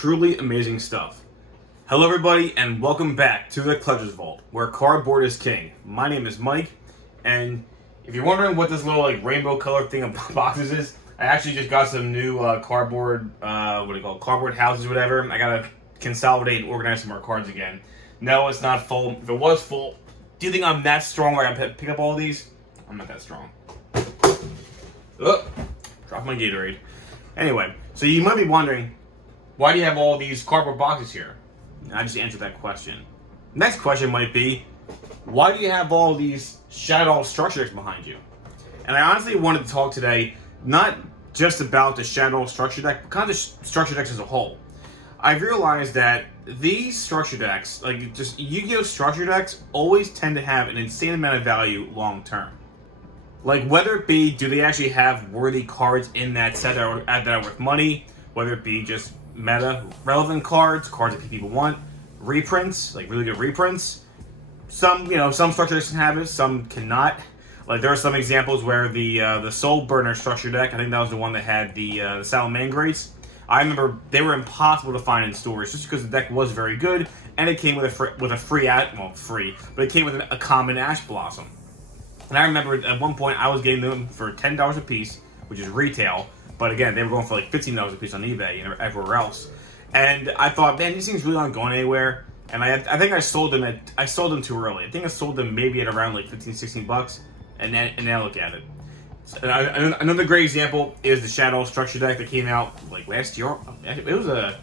Truly amazing stuff. Hello everybody and welcome back to the Collector's Vault, where cardboard is king. My name is Mike, and if you're wondering what this little rainbow color thing of boxes is, I actually just got some new cardboard, cardboard houses or whatever. I gotta consolidate and organize some more cards again. No, it's not full. If it was full, do you think I'm that strong where I can pick up all of these? I'm not that strong. Oh, drop my Gatorade. Anyway, so you might be wondering, why do you have all these cardboard boxes here? I just answered that question. Next question might be, why do you have all these Shaddoll structure decks behind you? And I honestly wanted to talk today, not just about the Shaddoll structure deck, but kind of the structure decks as a whole. I've realized that these structure decks, like just Yu-Gi-Oh! Structure decks, always tend to have an insane amount of value long term. Like, whether it be, do they actually have worthy cards in that set that are worth money, whether it be just meta relevant cards that people want, reprints, like really good reprints. Some structure decks can have it, some cannot. Like, there are some examples where the Soul Burner structure deck, I think that was the one that had the Salamangreats. I remember they were impossible to find in stores just because the deck was very good, and it came with it came with a common Ash Blossom. And I remember at one point I was getting them for $10 a piece, which is retail. But again, they were going for like $15 a piece on eBay and everywhere else. And I thought, man, these things really aren't going anywhere. And I think I sold them too early. I think I sold them maybe at around like 15, 16 bucks. And now look at it. So, another great example is the Shaddoll structure deck that came out like last year. It was a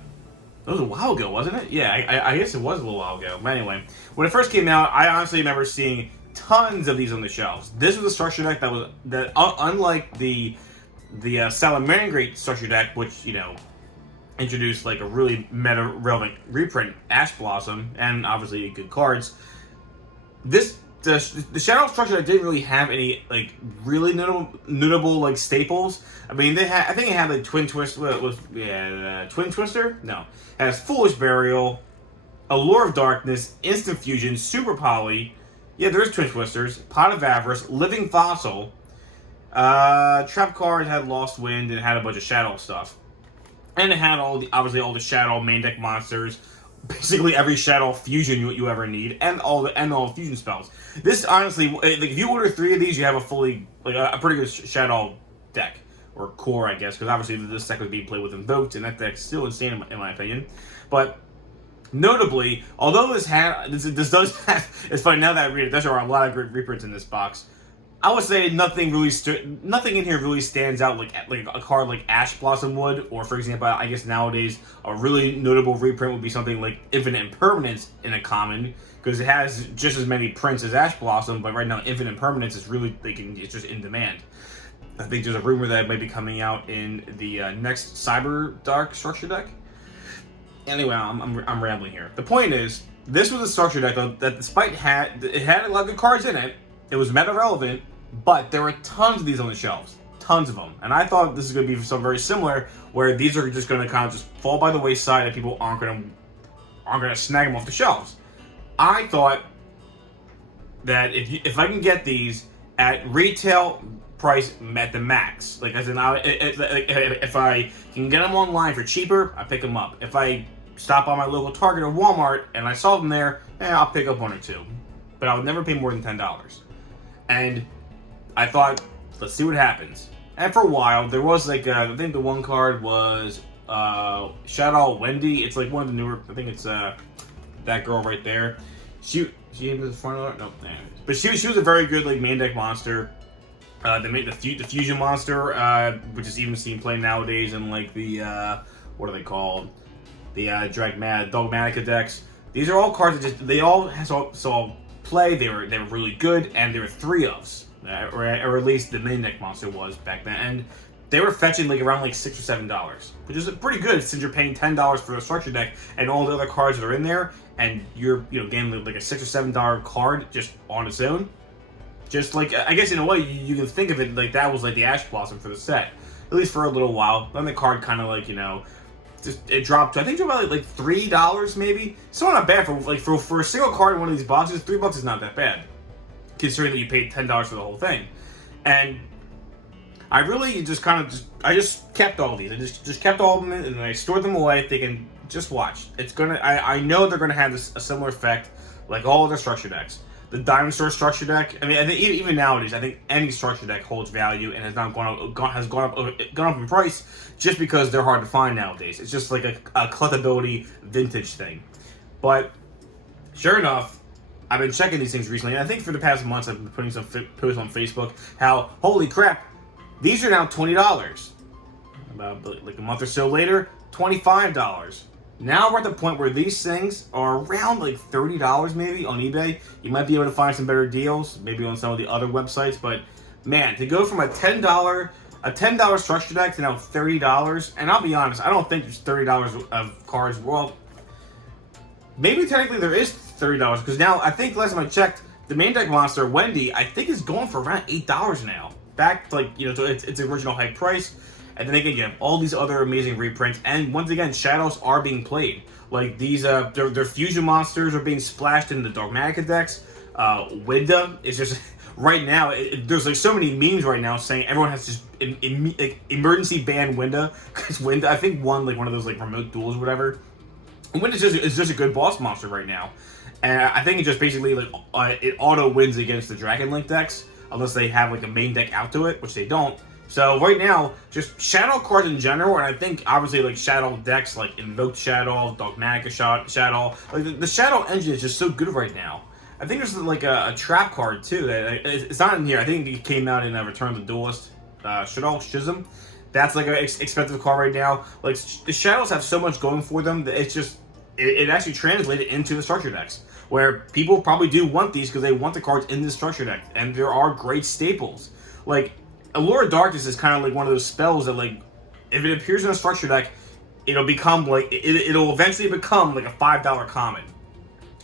while ago, wasn't it? Yeah, I guess it was a little while ago. But anyway, when it first came out, I honestly remember seeing tons of these on the shelves. This was a structure deck that unlike the Salamangreat structure deck, which introduced like a really meta relevant reprint, Ash Blossom, and obviously good cards. The Shaddoll structure deck didn't really have any like really notable like staples. I mean, I think it had like Twin Twister. Twin Twister? No, it has Foolish Burial, Allure of Darkness, Instant Fusion, Super Poly. Yeah, there's Twin Twisters, Pot of Avarice, Living Fossil. Trap card had Lost Wind and had a bunch of Shaddoll stuff, and it had obviously all the Shaddoll main deck monsters, basically every Shaddoll fusion you ever need, and all the fusion spells. This honestly, like, if you order 3 of these, you have a fully a pretty good Shaddoll deck or core, I guess, because obviously this deck was being played with Invoked, and that deck's still insane in my opinion, but. Notably, although this does have, it's funny now that I read it, there are a lot of great reprints in this box. I would say nothing in here really stands out like a card like Ash Blossom would, or for example, I guess nowadays a really notable reprint would be something like Infinite Impermanence in a common, because it has just as many prints as Ash Blossom, but right now Infinite Impermanence is really it's just in demand. I think there's a rumor that it might be coming out in the next Cyber Dark structure deck. Anyway, I'm rambling here. The point is, this was a structure deck that despite it had a lot of good cards in it, it was meta relevant, but there were tons of these on the shelves, tons of them. And I thought this is going to be something very similar, where these are just going to kind of just fall by the wayside and people aren't going to snag them off the shelves. I thought that if I can get these at retail price at the max, like as in if I can get them online for cheaper, I pick them up. If I stop by my local Target or Walmart and I saw them there, I'll pick up 1 or 2. But I would never pay more than $10. And I thought, let's see what happens. And for a while, there was like, I think the one card was Shaddoll Wendy. It's like one of the newer, I think it's that girl right there. She aimed at the front of it? No, anyways. But she was a very good like main deck monster. They made the fusion monster, which is even seen playing nowadays in like the, what are they called? The Dogmatica decks. These are all cards that they all saw play. They were really good, and they were 3-ofs, or at least the main deck monster was back then. And they were fetching like around like $6 or $7, which is pretty good since you're paying $10 for a structure deck and all the other cards that are in there, and you're getting like a $6 or $7 card just on its own. Just like, I guess in a way you can think of it like that was like the Ash Blossom for the set, at least for a little while. Then the card kind of like it dropped to, I think, about like $3 maybe. Still not bad for a single card in one of these boxes. $3 is not that bad, considering that you paid $10 for the whole thing. And I really just kept all these. I just kept all of them and I stored them away, thinking Just watch. It's gonna. I know they're gonna have a similar effect, like all of the structure decks. The Dinosaur structure deck. I mean, I think even nowadays, I think any structure deck holds value and has not gone up in price just because they're hard to find nowadays. It's just like a collectability vintage thing. But sure enough, I've been checking these things recently, and I think for the past months I've been putting some posts on Facebook how, holy crap, these are now $20. About like a month or so later, $25. Now we're at the point where these things are around like $30 maybe on eBay. You might be able to find some better deals, maybe on some of the other websites, but man, to go from a $10 structure deck to now $30, and I'll be honest, I don't think there's $30 of cards. Well, maybe technically there is $30 because now I think last time I checked, the main deck monster Wendy I think is going for around $8 now. Back to like to its original hype price. And then again, you have all these other amazing reprints, and once again, Shaddows are being played. Like these, their fusion monsters are being splashed into the Dogmatica decks. Winda is just right now. There's like so many memes right now saying everyone has just emergency ban Winda because Winda I think won like one of those like remote duels or whatever. And Winda is just a good boss monster right now, and I think it just basically like it auto wins against the Dragon Link decks unless they have like a main deck out to it, which they don't. So right now, just Shaddoll cards in general, and I think obviously like Shaddoll decks like Invoked Shaddoll, Dogmatica Shaddoll, like the Shaddoll engine is just so good right now. I think there's like a trap card too that it's not in here. I think it came out in Return of the Duelist, Shaddoll Schism. That's like an expensive card right now. Like the Shaddows have so much going for them that it's just it actually translated into the structure decks, where people probably do want these because they want the cards in this structure deck, and there are great staples like. Allure of Darkness is kind of like one of those spells that, like, if it appears in a structure deck, it'll become like it'll eventually become like a $5 common.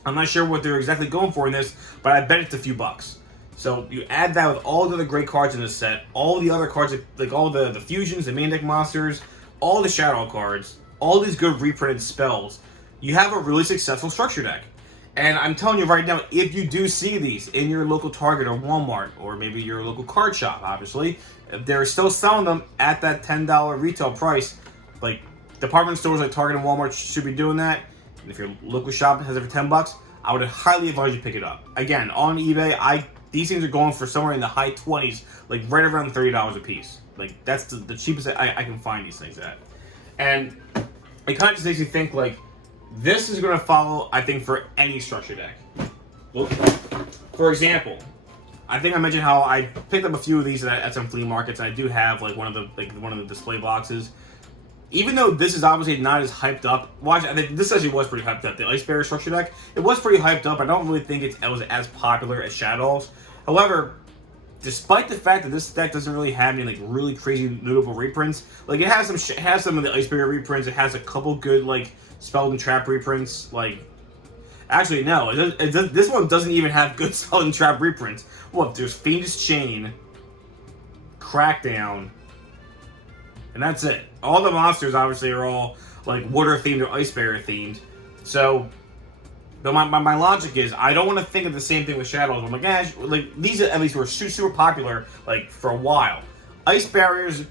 I'm not sure what they're exactly going for in this, but I bet it's a few bucks. So you add that with all the other great cards in this set, all the other cards like all the fusions, the main deck monsters, all the Shadow cards, all these good reprinted spells, you have a really successful structure deck. And I'm telling you right now, if you do see these in your local Target or Walmart, or maybe your local card shop, obviously, they're still selling them at that $10 retail price. Like, department stores like Target and Walmart should be doing that. And if your local shop has it for $10, I would highly advise you pick it up. Again, on eBay, these things are going for somewhere in the high 20s, like right around $30 a piece. Like, that's the cheapest I can find these things at. And it kind of just makes you think, like, this is going to follow, I think, for any structure deck. Look, for example, I think I mentioned how I picked up a few of these at some flea markets, and I do have like one of the display boxes. Even though this is obviously not as hyped up, watch. I think this actually was pretty hyped up. The Ice Barrier structure deck, it was pretty hyped up. I don't really think it was as popular as Shaddoll's. However, despite the fact that this deck doesn't really have any like really crazy notable reprints, like it has some of the Ice Barrier reprints. It has a couple good like Spell and Trap reprints. Like, actually no, this one doesn't even have good Spell and Trap reprints. What? There's Fiendish Chain, Crackdown, and that's it. All the monsters obviously are all like water themed or Ice Barrier themed. So, but my logic is I don't want to think of the same thing with Shadows. I'm like, gosh, like these at least were super popular like for a while. Ice barriers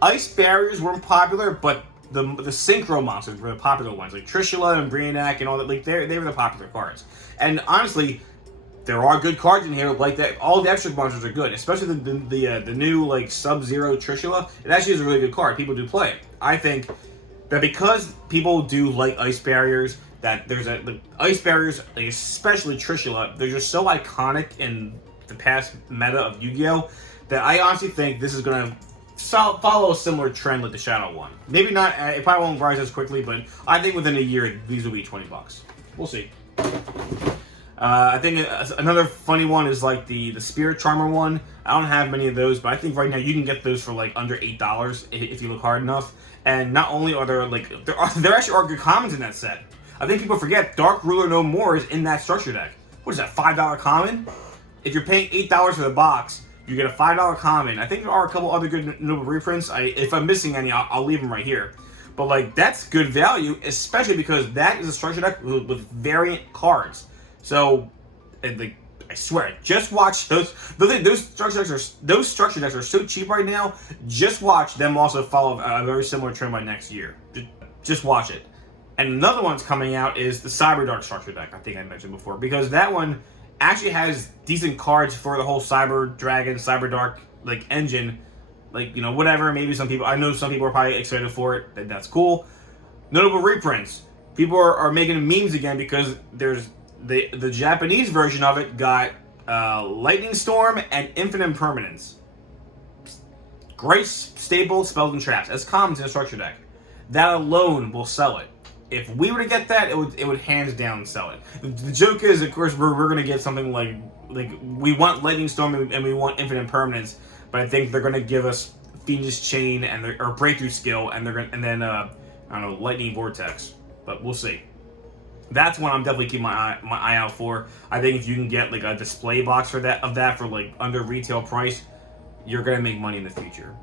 weren't popular, but the synchro monsters were the popular ones, like Trishula and Brainiac and all that. Like they were the popular cards. And honestly, there are good cards in here like that. All the extra monsters are good, especially the new like Sub-Zero Trishula. It actually is a really good card. People do play it. I think that because people do like ice barriers, that there's the ice barriers, like especially Trishula, they're just so iconic in the past meta of Yu-Gi-Oh! That I honestly think this is gonna follow a similar trend like the Shadow one. Maybe not. It probably won't rise as quickly, but I think within a year these will be $20. We'll see. I think another funny one is like the Spirit Charmer one. I don't have many of those, but I think right now you can get those for like under $8 if you look hard enough. And not only are there like there actually are good commons in that set. I think people forget Dark Ruler No More is in that structure deck. What is that, $5 common? If you're paying $8 for the box, you get a $5 common. I think there are a couple other good noble reprints. If I'm missing any, I'll leave them right here. But like that's good value, especially because that is a structure deck with variant cards. So, like, I swear, just watch those structure decks are so cheap right now. Just watch them also follow a very similar trend by next year. Just watch it. And another one's coming out is the Cyberdark structure deck. I think I mentioned before, because that one actually has decent cards for the whole Cyber Dragon, Cyberdark like engine. Like, you know, whatever. Maybe some people, I know some people are probably excited for it. That's cool. Notable reprints. People are making memes again because there's the Japanese version of it got Lightning Storm and Infinite Impermanence. Great staple spells and traps as commons in a structure deck. That alone will sell it. If we were to get that, it would hands down sell it. The joke is, of course, we're gonna get something like we want Lightning Storm and we want Infinite Impermanence, but I think they're gonna give us Fiendish Chain or Breakthrough Skill, and then I don't know, Lightning Vortex. But we'll see. That's one I'm definitely keeping my eye out for. I think if you can get like a display box for that for like under retail price, you're gonna make money in the future.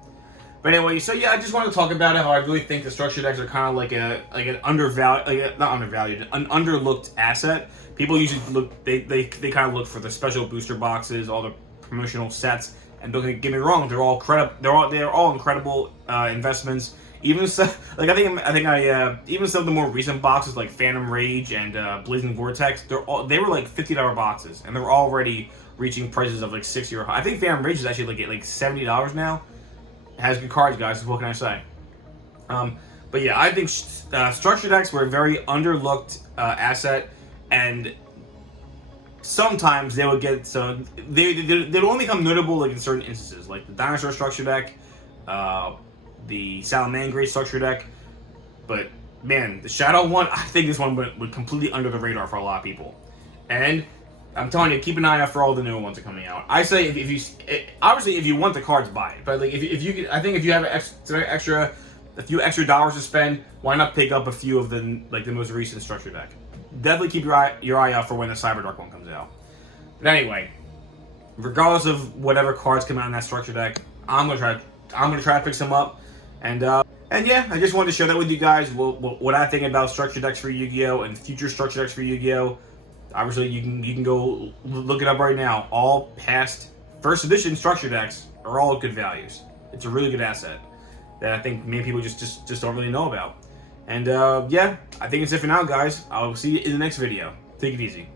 But anyway, so yeah, I just want to talk about it. How I really think the structure decks are kind of like an undervalued, not undervalued, an underlooked asset. People usually look, they kind of look for the special booster boxes, all the promotional sets. And don't get me wrong, they're all incredible investments. Even so, like I think even some of the more recent boxes like Phantom Rage and Blazing Vortex, they were like $50 boxes, and they're already reaching prices of like $60 or high. I think Phantom Rage is actually like $70 now. It has good cards, guys. What can I say? But yeah, I think structure decks were a very underlooked asset, and sometimes they would get they'd only become notable like in certain instances, like the Dinosaur structure deck, the Salamangreat structure deck. But man, the Shaddoll one, I think this one went completely under the radar for a lot of people. And I'm telling you, keep an eye out for all the new ones that are coming out. I say if you obviously if you want the cards, buy it. But like if you I think if you have a few extra dollars to spend, why not pick up a few of the most recent structure deck? Definitely keep your eye out for when the Cyberdark one comes out. But anyway, regardless of whatever cards come out in that structure deck, I'm gonna try to pick some up, and yeah, I just wanted to share that with you guys. What I think about structure decks for Yu-Gi-Oh and future structure decks for Yu-Gi-Oh. Obviously, you can go look it up right now. All past first edition structure decks are all good values. It's a really good asset that I think many people just don't really know about. And yeah, I think it's it for now, guys. I'll see you in the next video. Take it easy.